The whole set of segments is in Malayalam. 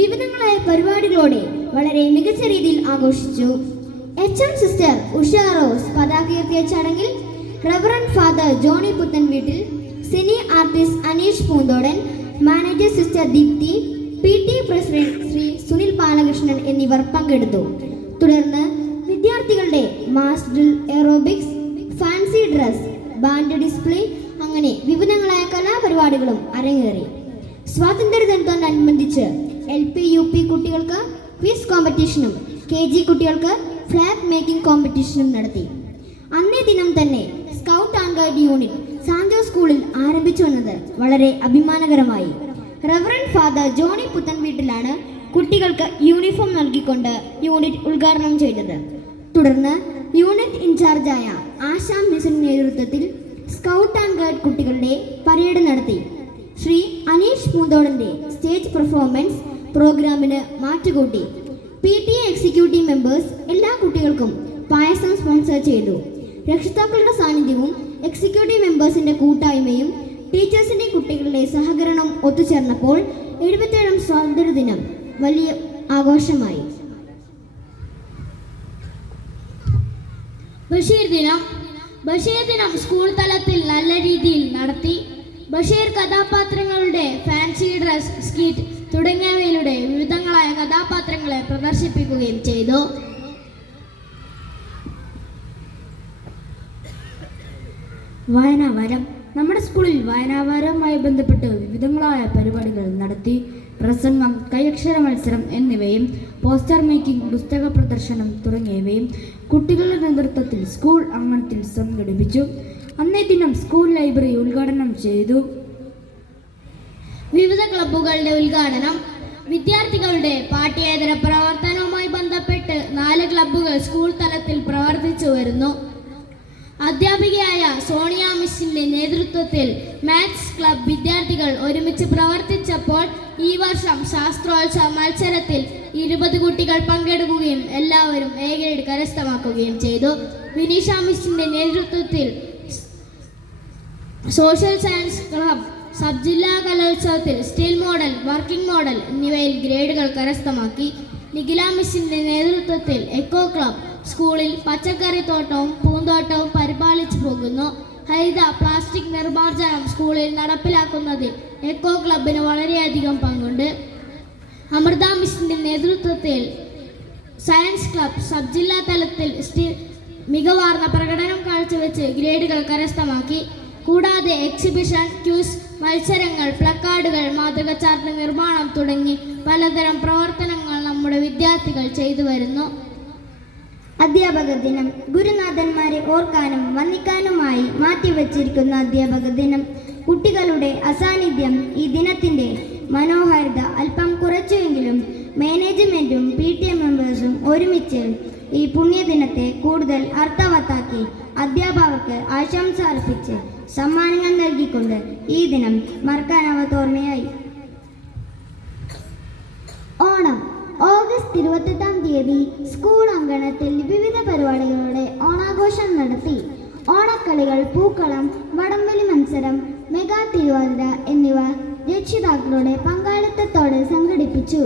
വിവിധങ്ങളായ പരിപാടികളോടെ വളരെ മികച്ച രീതിയിൽ ആഘോഷിച്ചു. HM സിസ്റ്റർ ഉഷ റോസ് പതാക ഉയർത്തിയ ചടങ്ങിൽ reverend father Johny Puthenveettil, cine artist Aneesh Poonthodan, manager sister Deepthi, PT president Shri Sunil Balakrishnan എന്നിവർ പങ്കെടുത്തു. തുടർന്ന് വിദ്യാർത്ഥികളുടെ mass drill, aerobics, fancy dress, band display അങ്ങനെ വിവിധങ്ങളായ കലാപരിപാടികളും അരങ്ങേറി. സ്വാതന്ത്ര്യദിനത്തോടനുബന്ധിച്ച് LP UP കുട്ടികൾക്ക് ക്വിസ് കോമ്പറ്റീഷനും KG കുട്ടികൾക്ക് ഫ്ലാഗ് മേക്കിംഗ് കോമ്പറ്റീഷനും നടത്തി. അന്നേ ദിനം തന്നെ scout and guide unit Santo സ്കൂളിൽ ആരംഭിച്ചു വന്നത് വളരെ അഭിമാനകരമായി. റവറന്റ് ഫാദർ ജോണി പുത്തൻവീട്ടിലാണ് കുട്ടികൾക്ക് യൂണിഫോം നൽകിക്കൊണ്ട് യൂണിറ്റ് ഉദ്ഘാടനം ചെയ്തത്. തുടർന്ന് യൂണിറ്റ് ഇൻചാർജായ ആശാം മിസിന്റെ നേതൃത്വത്തിൽ സ്കൗട്ട് ആൻഡ് ഗൈഡ് കുട്ടികളുടെ പരേഡ് നടത്തി. ശ്രീ അനീഷ് പൂന്തോടന്റെ സ്റ്റേജ് പെർഫോമൻസ് പ്രോഗ്രാമിന് മാറ്റുകൂട്ടി. PTA എക്സിക്യൂട്ടീവ് മെമ്പേഴ്സ് എല്ലാ കുട്ടികൾക്കും പായസം സ്പോൺസർ ചെയ്തു. രക്ഷിതാക്കളുടെ സാന്നിധ്യവും എക്സിക്യൂട്ടീവ് മെമ്പേഴ്സിന്റെ കൂട്ടായ്മയും ടീച്ചേഴ്സിന്റെ കുട്ടികളുടെ സഹകരണം ഒത്തുചേർന്നപ്പോൾ 77ാം സ്വാതന്ത്ര്യദിനം വലിയ ആഘോഷമായി. ബഷീർ ദിനം സ്കൂൾ തലത്തിൽ നല്ല രീതിയിൽ നടത്തി. ബഷീർ കഥാപാത്രങ്ങളുടെ ഫാൻസി ഡ്രസ്, സ്കിറ്റ് തുടങ്ങിയവയിലൂടെ വിവിധങ്ങളായ കഥാപാത്രങ്ങളെ പ്രദർശിപ്പിക്കുകയും ചെയ്തു. വായനാവാരം. നമ്മുടെ സ്കൂളിൽ വായനാവാരവുമായി ബന്ധപ്പെട്ട് വിവിധങ്ങളായ പരിപാടികൾ നടത്തി. പ്രസംഗം, കൈയക്ഷര മത്സരം എന്നിവയും പോസ്റ്റർ മേക്കിംഗ്, പുസ്തക പ്രദർശനം തുടങ്ങിയവയും കുട്ടികളുടെ നേതൃത്വത്തിൽ സ്കൂൾ അങ്കണത്തിൽ സംഘടിപ്പിച്ചു. അന്നേ ദിനം സ്കൂൾ ലൈബ്രറി ഉദ്ഘാടനം ചെയ്തു. വിവിധ ക്ലബ്ബുകളുടെ ഉദ്ഘാടനം. വിദ്യാർത്ഥികളുടെ പാഠ്യേതര പ്രവർത്തനവുമായി ബന്ധപ്പെട്ട് 4 ക്ലബ്ബുകൾ സ്കൂൾ തലത്തിൽ പ്രവർത്തിച്ചു വരുന്നു. അധ്യാപികയായ സോണിയ മിസ്സിന്റെ നേതൃത്വത്തിൽ മാത്സ് ക്ലബ് വിദ്യാർത്ഥികൾ ഒരുമിച്ച് പ്രവർത്തിച്ചപ്പോൾ ഈ വർഷം ശാസ്ത്രോത്സവ മത്സരത്തിൽ 20 കുട്ടികൾ പങ്കെടുക്കുകയും എല്ലാവരും A ഗ്രേഡ് കരസ്ഥമാക്കുകയും ചെയ്തു. വിനീഷ മിസ്സിന്റെ നേതൃത്വത്തിൽ സോഷ്യൽ സയൻസ് ക്ലബ് സബ് ജില്ലാ കലോത്സവത്തിൽ സ്റ്റീൽ മോഡൽ, വർക്കിംഗ് മോഡൽ എന്നിവയിൽ ഗ്രേഡുകൾ കരസ്ഥമാക്കി. നിഖില മിസ്സിന്റെ നേതൃത്വത്തിൽ എക്കോ ക്ലബ് സ്കൂളിൽ പച്ചക്കറിത്തോട്ടവും പൂന്തോട്ടവും പരിപാലിച്ചു പോകുന്നു. ഹരിത പ്ലാസ്റ്റിക് നിർമ്മാർജ്ജനം സ്കൂളിൽ നടപ്പിലാക്കുന്നതിൽ എക്കോ ക്ലബിന് വളരെയധികം പങ്കുണ്ട്. അമൃത മിസ്സിന്റെ നേതൃത്വത്തിൽ സയൻസ് ക്ലബ് സബ് ജില്ലാ തലത്തിൽ മികവാർന്ന പ്രകടനം കാഴ്ചവെച്ച് ഗ്രേഡുകൾ കരസ്ഥമാക്കി. കൂടാതെ എക്സിബിഷൻ, ക്യൂസ് മത്സരങ്ങൾ, പ്ലക്കാർഡുകൾ, മാതൃക ചാർട്ട് നിർമ്മാണം തുടങ്ങി പലതരം പ്രവർത്തനങ്ങൾ നമ്മുടെ വിദ്യാർത്ഥികൾ ചെയ്തു വരുന്നു. അധ്യാപക ദിനം. ഗുരുനാഥന്മാരെ ഓർക്കാനും വന്ദിക്കാനുമായി മാറ്റിവെച്ചിരിക്കുന്ന അധ്യാപക ദിനം. കുട്ടികളുടെ അസാന്നിധ്യം ഈ ദിനത്തിൻ്റെ മനോഹാരിത അല്പം കുറച്ചുവെങ്കിലും മാനേജ്മെൻറ്റും PTA മെമ്പേഴ്സും ഒരുമിച്ച് ഈ പുണ്യദിനത്തെ കൂടുതൽ അർത്ഥവത്താക്കി അധ്യാപകർക്ക് ആശംസ അർപ്പിച്ച് സമ്മാനങ്ങൾ നൽകിക്കൊണ്ട് ഈ ദിനം മറക്കാനാവാത്ത ഓർമ്മയായി. ഓണം. ഓഗസ്റ്റ് 28-ാം തീയതി സ്കൂൾ അങ്കണത്തിൽ വിവിധ പരിപാടികളുടെ ഓണാഘോഷം നടത്തി. ഓണക്കളികൾ, പൂക്കളം, വടംവലി മത്സരം, മെഗാ തിരുവാതിര എന്നിവ രക്ഷിതാക്കളുടെ പങ്കാളിത്തത്തോടെ സംഘടിപ്പിച്ചു.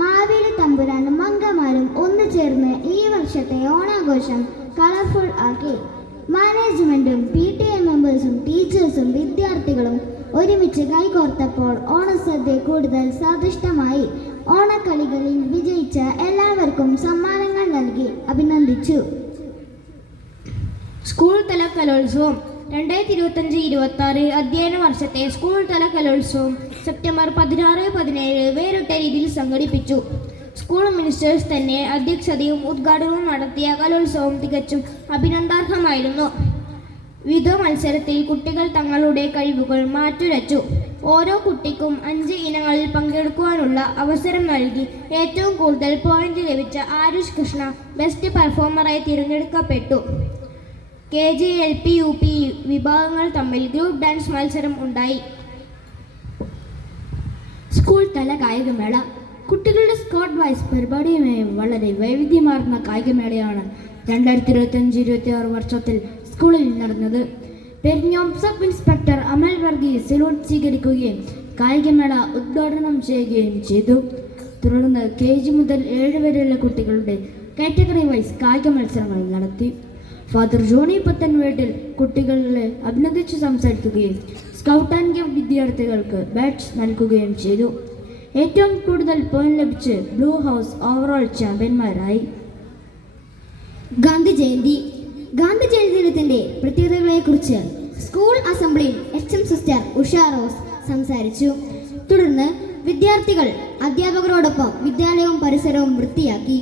മാവേലി തമ്പുരാനും മംഗമാരും ഒന്നു ചേർന്ന് ഈ വർഷത്തെ ഓണാഘോഷം കളർഫുൾ ആക്കി. മാനേജ്മെൻറ്റും PTA മെമ്പേഴ്സും ടീച്ചേഴ്സും വിദ്യാർത്ഥികളും ഒരുമിച്ച് കൈകോർത്തപ്പോൾ ഓണസദ്യ കൂടുതൽ സ്വാദിഷ്ടമായി. ഓണക്കളികളിൽ വിജയിച്ച എല്ലാവർക്കും സമ്മാനങ്ങൾ നൽകി അഭിനന്ദിച്ചു. സ്കൂൾ തല കലോത്സവം. 2025-26 അധ്യയന വർഷത്തെ സ്കൂൾ തല കലോത്സവം സെപ്റ്റംബർ 16-17 വേറിട്ട രീതിയിൽ സംഘടിപ്പിച്ചു. സ്കൂൾ മിനിസ്റ്റേഴ്സ് തന്നെ അധ്യക്ഷതയും ഉദ്ഘാടനവും നടത്തിയ കലോത്സവം തികച്ചും അഭിനന്ദനാർഹമായിരുന്നു. വിവിധ മത്സരത്തിൽ കുട്ടികൾ തങ്ങളുടെ കഴിവുകൾ മാറ്റുരച്ചു. ഓരോ കുട്ടിക്കും 5 ഇനങ്ങളിൽ പങ്കെടുക്കുവാനുള്ള അവസരം നൽകി. ഏറ്റവും കൂടുതൽ പോയിന്റ് ലഭിച്ച ആരുഷ് കൃഷ്ണ ബെസ്റ്റ് പെർഫോമറായി തിരഞ്ഞെടുക്കപ്പെട്ടു. KG, LP, UP വിഭാഗങ്ങൾ തമ്മിൽ ഗ്രൂപ്പ് ഡാൻസ് മത്സരം ഉണ്ടായി. സ്കൂൾ തല കായികമേള. കുട്ടികളുടെ സ്കോട്ട് വൈസ് പരിപാടിയുമായി വളരെ വൈവിധ്യമാർന്ന കായികമേളയാണ് 2025-26 വർഷത്തിൽ സ്കൂളിൽ നടന്നത്. പെരിഞ്ഞോം സബ് ഇൻസ്പെക്ടർ അമൽ വർഗീസ് സല്യൂട്ട് സ്വീകരിക്കുകയും കായികമേള ഉദ്ഘാടനം ചെയ്യുകയും ചെയ്തു. തുടർന്ന് KG മുതൽ 7 വരെയുള്ള കുട്ടികളുടെ കാറ്റഗറി വൈസ് കായിക മത്സരങ്ങൾ നടത്തി. ഫാദർ ജോണി പത്തൻവേട്ടിൽ കുട്ടികളെ അഭിനന്ദിച്ച് സംസാരിക്കുകയും സ്കൗട്ട് ആൻഡ് ഗൈഡ് വിദ്യാർത്ഥികൾക്ക് ബാഡ്ജ് നൽകുകയും ചെയ്തു. ഏറ്റവും കൂടുതൽ പോയിന്റ് ലഭിച്ച് ബ്ലൂ ഹൗസ് ഓവറോൾ ചാമ്പ്യന്മാരായി. ഗാന്ധി ജയന്തി ദിനത്തിന്റെ പ്രത്യേകതകളെക്കുറിച്ച് സ്കൂൾ അസംബ്ലിയിൽ HM സിസ്റ്റർ ഉഷ റോസ് സംസാരിച്ചു. തുടർന്ന് വിദ്യാർത്ഥികൾ അധ്യാപകരോടൊപ്പം വിദ്യാലയവും പരിസരവും വൃത്തിയാക്കി.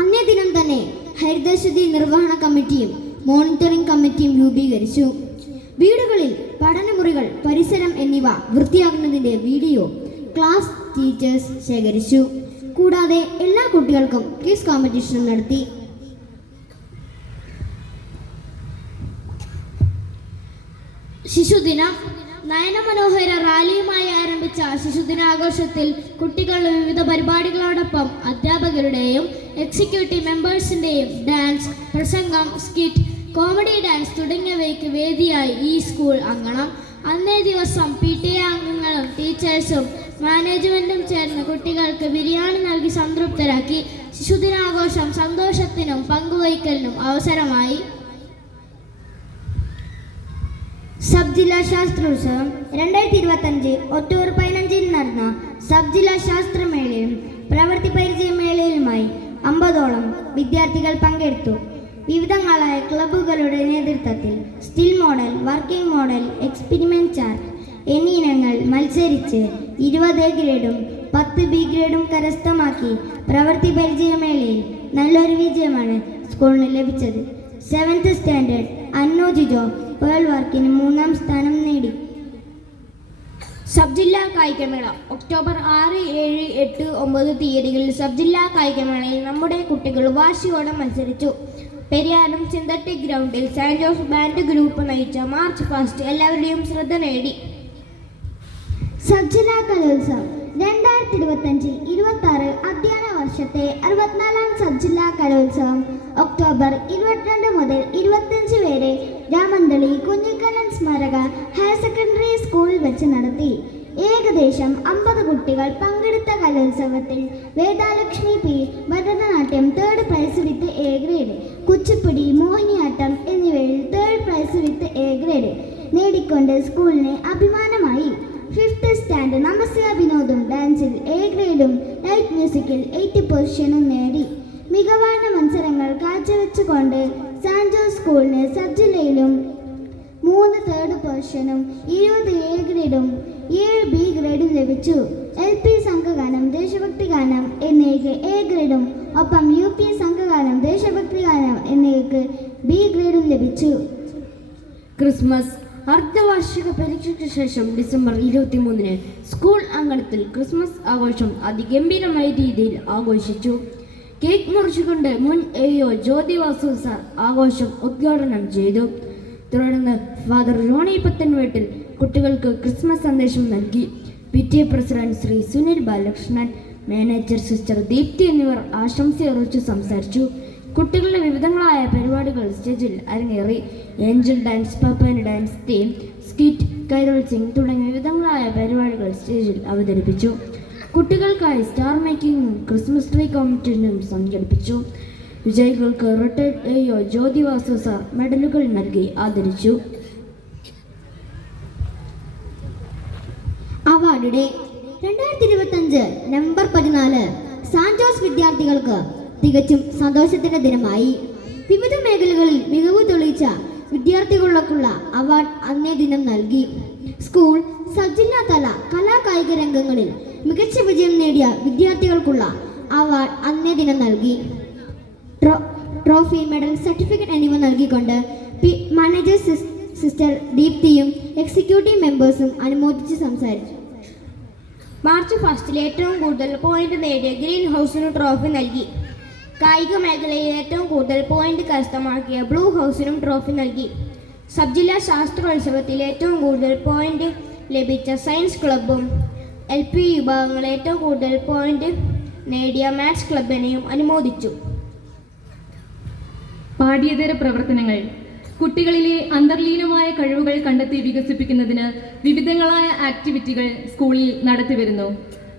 അന്നേ ദിനം തന്നെ ഹരിതശുദ്ധി നിർവഹണ കമ്മിറ്റിയും മോണിറ്ററിംഗ് കമ്മിറ്റിയും രൂപീകരിച്ചു. വീടുകളിൽ പഠനമുറികൾ, പരിസരം എന്നിവ വൃത്തിയാക്കുന്നതിന്റെ വീഡിയോ ക്ലാസ് ടീച്ചേഴ്സ് ശേഖരിച്ചു. കൂടാതെ എല്ലാ കുട്ടികൾക്കും ക്വിസ് കോമ്പറ്റീഷനും നടത്തി. ശിശുദിനം നയനമനോഹര റാലിയുമായി ആരംഭിച്ച ശിശുദിനാഘോഷത്തിൽ കുട്ടികൾ വിവിധ പരിപാടികളോടൊപ്പം അധ്യാപകരുടെയും എക്സിക്യൂട്ടീവ് മെമ്പേഴ്സിൻ്റെയും ഡാൻസ്, പ്രസംഗം, സ്കിറ്റ്, കോമഡി ഡാൻസ് തുടങ്ങിയവയ്ക്ക് വേദിയായി ഈ സ്കൂൾ അങ്കണം. അന്നേ ദിവസം PTA അംഗങ്ങളും ടീച്ചേഴ്സും മാനേജ്മെൻറ്റും ചേർന്ന് കുട്ടികൾക്ക് ബിരിയാണി നൽകി സംതൃപ്തരാക്കി. ശിശുദിനാഘോഷം സന്തോഷത്തിനും പങ്കുവയ്ക്കലിനും അവസരമായി. സബ് ജില്ലാ ശാസ്ത്രോത്സവം 2025 ഒക്ടോബർ 15 നടന്ന സബ് ജില്ലാ ശാസ്ത്രമേളയും പ്രവൃത്തി പരിചയമേളയിലുമായി 50ഓളം വിദ്യാർത്ഥികൾ പങ്കെടുത്തു. വിവിധങ്ങളായ ക്ലബ്ബുകളുടെ നേതൃത്വത്തിൽ still model, working model, experiment chart എന്നീ ഇനങ്ങൾ മത്സരിച്ച് 20 ഗ്രേഡും 10 B ഗ്രേഡും കരസ്ഥമാക്കി. പ്രവൃത്തി പരിചയമേളയിൽ നല്ലൊരു വിജയമാണ് സ്കൂളിന് ലഭിച്ചത്. 7th സ്റ്റാൻഡേർഡ് അന്നു ജിജോ പേൾ വർക്കിന് 3ാം സ്ഥാനം നേടി. സബ് ജില്ലാ കായികമേള ഒക്ടോബർ 6, 7, 8, 9 തീയതികളിൽ സബ് ജില്ലാ കായികമേളയിൽ നമ്മുടെ കുട്ടികൾ വാശിയോടെ മത്സരിച്ചു. പെരിയാറും സിന്തറ്റിക് ഗ്രൗണ്ടിൽ സെന്റ് ജോസഫ് ബാൻഡ് ഗ്രൂപ്പ് നയിച്ച മാർച്ച് പാസ്റ്റ് എല്ലാവരുടെയും ശ്രദ്ധ നേടി. സബ് ജില്ലാ കലോത്സവം 2025-26 അധ്യയന വർഷത്തെ 64ാം സബ് ജില്ലാ കലോത്സവം ഒക്ടോബർ 22 മുതൽ 25 വരെ രാമന്തളി കുഞ്ഞിക്കണ്ണൻ സ്മാരക ഹയർ സെക്കൻഡറി സ്കൂളിൽ വെച്ച് നടത്തി. ഏകദേശം 50 കുട്ടികൾ പങ്കെടുത്ത കലോത്സവത്തിൽ Vedalakshmi P Bharatanatyam 3rd prize with A grade, Kuchipudi, Mohiniyattam എന്നിവയിൽ 3rd prize with A grade നേടിക്കൊണ്ട് സ്കൂളിന് അഭിമാനമായി. 5th സ്റ്റാൻഡേർഡ് നമസ്യ വിനോദും ഡാൻസിൽ A ഗ്രേഡും ലൈറ്റ് മ്യൂസിക്കിൽ 8th പൊസിഷനും നേടി. മികവാർന്ന മത്സരങ്ങൾ കാഴ്ചവെച്ചുകൊണ്ട് സാന്റ് ജോസ് സ്കൂളിന് സബ് ജില്ലയിലും 3 3rd പൊസിഷനും 20 A ഗ്രേഡും 7 B ഗ്രേഡും ലഭിച്ചു. LP സംഘഗാനം, ദേശഭക്തി ഗാനം എന്നിവയ്ക്ക് A ഗ്രേഡും ഒപ്പം UP സംഘഗാനം, ദേശഭക്തി ഗാനം എന്നിവയ്ക്ക് B ഗ്രേഡും ലഭിച്ചു. ക്രിസ്മസ് അർദ്ധവാർഷിക പരീക്ഷയ്ക്ക് ശേഷം ഡിസംബർ 23-ന് സ്കൂൾ അങ്കണത്തിൽ ക്രിസ്മസ് ആഘോഷം അതിഗംഭീരമായ രീതിയിൽ ആഘോഷിച്ചു. കേക്ക് മുറിച്ചുകൊണ്ട് മുൻ AO ജ്യോതി വാസു സാർ ആഘോഷം ഉദ്ഘാടനം ചെയ്തു. തുടർന്ന് ഫാദർ ജോണി പത്തൻവേട്ടിൽ കുട്ടികൾക്ക് ക്രിസ്മസ് സന്ദേശം നൽകി. PTA president Shri Sunil Balakrishnan, manager sister Deepthi എന്നിവർ ആശംസയറിയിച്ചു സംസാരിച്ചു. കുട്ടികളുടെ വിവിധങ്ങളായ പരിപാടികൾ സ്റ്റേജിൽ അരങ്ങേറി. ഏഞ്ചൽ ഡാൻസ്, പപ്പന് dance, theme, skit, carol sing തുടങ്ങിയ വിവിധങ്ങളായ പരിപാടികൾ സ്റ്റേജിൽ അവതരിപ്പിച്ചു. കുട്ടികൾക്കായി സ്റ്റാർ മേക്കിങ്ങും ക്രിസ്മസ് ട്രീ കോമ്പറ്റീഷനും സംഘടിപ്പിച്ചു. വിജയികൾക്ക് retired AO Jyothi Vasu sir മെഡലുകൾ നൽകി ആദരിച്ചു. Award day 2025 November 14 Saint Jose വിദ്യാർത്ഥികൾക്ക് തികച്ചും സന്തോഷത്തിന്റെ ദിനമായി. വിവിധ മേഖലകളിൽ മികവ് തെളിയിച്ച വിദ്യാർത്ഥികൾക്കുള്ള അവാർഡ് അന്നേ ദിനം നൽകി. സ്കൂൾ, സബ് ജില്ലാ തല കലാകായിക രംഗങ്ങളിൽ മികച്ച വിജയം നേടിയ വിദ്യാർത്ഥികൾക്കുള്ള അവാർഡ് അന്നേ ദിനം നൽകി. ട്രോഫി, മെഡൽ, സർട്ടിഫിക്കറ്റ് എന്നിവ നൽകിക്കൊണ്ട് മാനേജർ സിസ്റ്റർ ദീപ്തിയും എക്സിക്യൂട്ടീവ് മെമ്പേഴ്സും അനുമോദിച്ച് സംസാരിച്ചു. മാർച്ച് ഫസ്റ്റിൽ ഏറ്റവും കൂടുതൽ പോയിന്റ് നേടിയ ഗ്രീൻ ഹൗസിന് ട്രോഫി നൽകി. കായിക മേഖലയിൽ ഏറ്റവും കൂടുതൽ പോയിന്റ് കരസ്ഥമാക്കിയ ബ്ലൂ ഹൗസിനും ട്രോഫി നൽകി. സബ് ജില്ലാ ശാസ്ത്രോത്സവത്തിൽ ഏറ്റവും കൂടുതൽ പോയിന്റ് ലഭിച്ച സയൻസ് ക്ലബ്ബും LP വിഭാഗങ്ങളിൽ ഏറ്റവും കൂടുതൽ പോയിന്റ് നേടിയ മാത്സ് ക്ലബിനെയും അനുമോദിച്ചു. പാഠ്യേതര പ്രവർത്തനങ്ങൾ കുട്ടികളിലെ അന്തർലീനമായ കഴിവുകൾ കണ്ടെത്തി വികസിപ്പിക്കുന്നതിന് വിവിധങ്ങളായ ആക്ടിവിറ്റികൾ സ്കൂളിൽ നടത്തിവരുന്നു.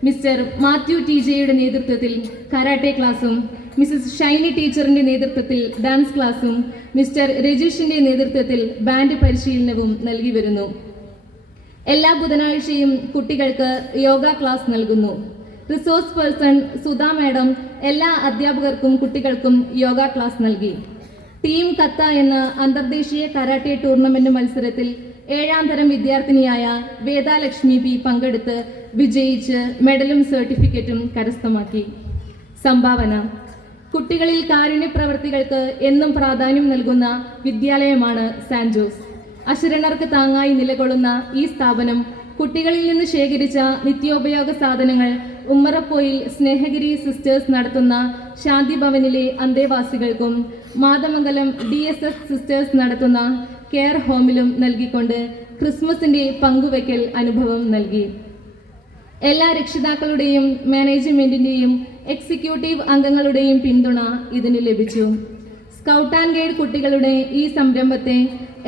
മിസ്റ്റർ മാത്യു ടി ജെയുടെ നേതൃത്വത്തിൽ കരാട്ടെ ക്ലാസും മിസസ് ഷൈനി ടീച്ചറിന്റെ നേതൃത്വത്തിൽ ഡാൻസ് ക്ലാസും മിസ്റ്റർ രജീഷിന്റെ നേതൃത്വത്തിൽ ബാൻഡ് പരിശീലനവും നൽകി വരുന്നു. എല്ലാ ബുധനാഴ്ചയും കുട്ടികൾക്ക് യോഗ ക്ലാസ് നൽകുന്നു. റിസോഴ്സ് പേഴ്സൺ സുധാ മാഡം എല്ലാ അധ്യാപകർക്കും കുട്ടികൾക്കും യോഗ ക്ലാസ് നൽകി. ടീം കത്ത എന്ന അന്തർദേശീയ കരാട്ടെ ടൂർണമെന്റ് മത്സരത്തിൽ 7ാം തരം വിദ്യാർത്ഥിനിയായ വേദാലക്ഷ്മി പി പങ്കെടുത്ത് വിജയിച്ച് മെഡലും സർട്ടിഫിക്കറ്റും കരസ്ഥമാക്കി. സംഭാവന: കുട്ടികളിൽ കാരുണ്യ പ്രവർത്തികൾക്ക് എന്നും പ്രാധാന്യം നൽകുന്ന വിദ്യാലയമാണ് സാന്റ് ജോസ്. അശരണർക്ക് താങ്ങായി നിലകൊള്ളുന്ന ഈ സ്ഥാപനം കുട്ടികളിൽ നിന്ന് ശേഖരിച്ച നിത്യോപയോഗ സാധനങ്ങൾ ഉമ്മറപ്പോയിൽ സ്നേഹഗിരി സിസ്റ്റേഴ്സ് നടത്തുന്ന ശാന്തി ഭവനിലെ അന്തേവാസികൾക്കും മാതമംഗലം DSS സിസ്റ്റേഴ്സ് നടത്തുന്ന കെയർ ഹോമിലും നൽകിക്കൊണ്ട് ക്രിസ്മസിന്റെ പങ്കുവയ്ക്കൽ അനുഭവം നൽകി. എല്ലാ രക്ഷിതാക്കളുടെയും മാനേജ്മെന്റിന്റെയും എക്സിക്യൂട്ടീവ് അംഗങ്ങളുടെയും പിന്തുണ ഇതിന് ലഭിച്ചു. സ്കൗട്ട് ആൻഡ് ഗൈഡ് കുട്ടികളുടെ ഈ സംരംഭത്തെ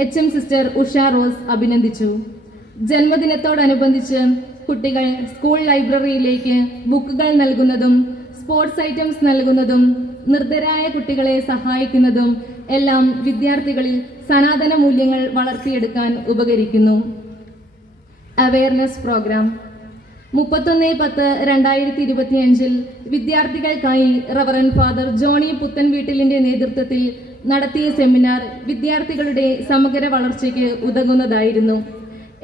HM സിസ്റ്റർ ഉഷ റോസ് അഭിനന്ദിച്ചു. ജന്മദിനത്തോടനുബന്ധിച്ച് കുട്ടികൾ സ്കൂൾ ലൈബ്രറിയിലേക്ക് ബുക്കുകൾ നൽകുന്നതും സ്പോർട്സ് ഐറ്റംസ് നൽകുന്നതും നിർദ്ധരായ കുട്ടികളെ സഹായിക്കുന്നതും എല്ലാം വിദ്യാർത്ഥികളിൽ സനാതന മൂല്യങ്ങൾ വളർത്തിയെടുക്കാൻ ഉപകരിക്കുന്നു. അവയർനെസ് പ്രോഗ്രാം 31/10/2025 വിദ്യാർത്ഥികൾക്കായി റവറൻ ഫാദർ ജോണി പുത്തൻവീട്ടിലിന്റെ നേതൃത്വത്തിൽ നടത്തിയ സെമിനാർ വിദ്യാർത്ഥികളുടെ സമഗ്ര വളർച്ചയ്ക്ക് ഉതകുന്നതായിരുന്നു.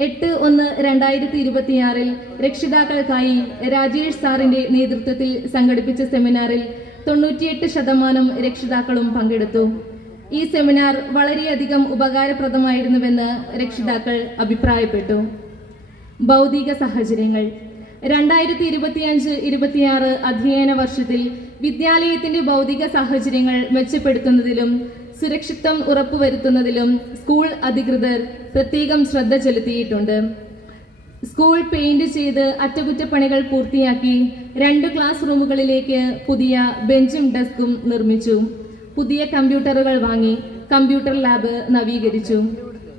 8/1/2026 രക്ഷിതാക്കൾക്കായി രാജേഷ് സാറിന്റെ നേതൃത്വത്തിൽ സംഘടിപ്പിച്ച സെമിനാറിൽ 98% രക്ഷിതാക്കളും പങ്കെടുത്തു. ഈ സെമിനാർ വളരെയധികം ഉപകാരപ്രദമായിരുന്നുവെന്ന് രക്ഷിതാക്കൾ അഭിപ്രായപ്പെട്ടു. ഭൗതിക സാഹചര്യങ്ങൾ 2025-26 അധ്യയന വർഷത്തിൽ വിദ്യാലയത്തിന്റെ ഭൗതിക സാഹചര്യങ്ങൾ മെച്ചപ്പെടുത്തുന്നതിലും സുരക്ഷിതത്വം ഉറപ്പുവരുത്തുന്നതിലും സ്കൂൾ അധികൃതർ പ്രത്യേകം ശ്രദ്ധ ചെലുത്തിയിട്ടുണ്ട്. സ്കൂൾ പെയിന്റ് ചെയ്ത് അറ്റകുറ്റപ്പണികൾ പൂർത്തിയാക്കി 2 ക്ലാസ് റൂമുകളിലേക്ക് പുതിയ ബെഞ്ചും ഡെസ്കും നിർമ്മിച്ചു. പുതിയ കമ്പ്യൂട്ടറുകൾ വാങ്ങി കമ്പ്യൂട്ടർ ലാബ് നവീകരിച്ചു.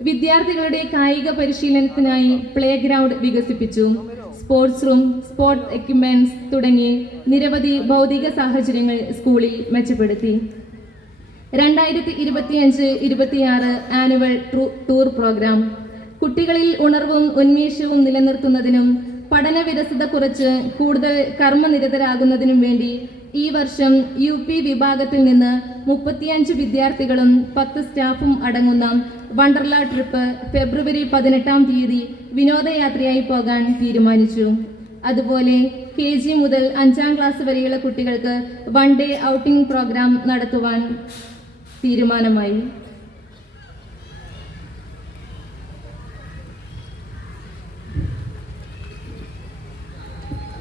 വിദ്യാർത്ഥികളുടെ കായിക പരിശീലനത്തിനായി പ്ലേ ഗ്രൗണ്ട് വികസിപ്പിച്ചു. സ്പോർട്സ് റൂം, സ്പോർട്സ് എക്യുപ്മെന്റ്സ് തുടങ്ങി നിരവധി ഭൗതിക സാഹചര്യങ്ങൾ സ്കൂളിൽ മെച്ചപ്പെടുത്തി. 2025-26 ആനുവൽ ടൂർ പ്രോഗ്രാം കുട്ടികളിൽ ഉണർവും ഉന്മേഷവും നിലനിർത്തുന്നതിനും പഠന വിരസത കുറച്ച് കൂടുതൽ കർമ്മനിരതരാകുന്നതിനും വേണ്ടി ഈ വർഷം UP വിഭാഗത്തിൽ നിന്ന് 35 വിദ്യാർത്ഥികളും 10 സ്റ്റാഫും അടങ്ങുന്ന വണ്ടർല ട്രിപ്പ് ഫെബ്രുവരി 18-ാം തീയതി വിനോദയാത്രയായി പോകാൻ തീരുമാനിച്ചു. അതുപോലെ KG മുതൽ 5ാം ക്ലാസ് വരെയുള്ള കുട്ടികൾക്ക് 1 ഡേ ഔട്ടിംഗ് പ്രോഗ്രാം നടത്തുവാൻ തീരുമാനമായി.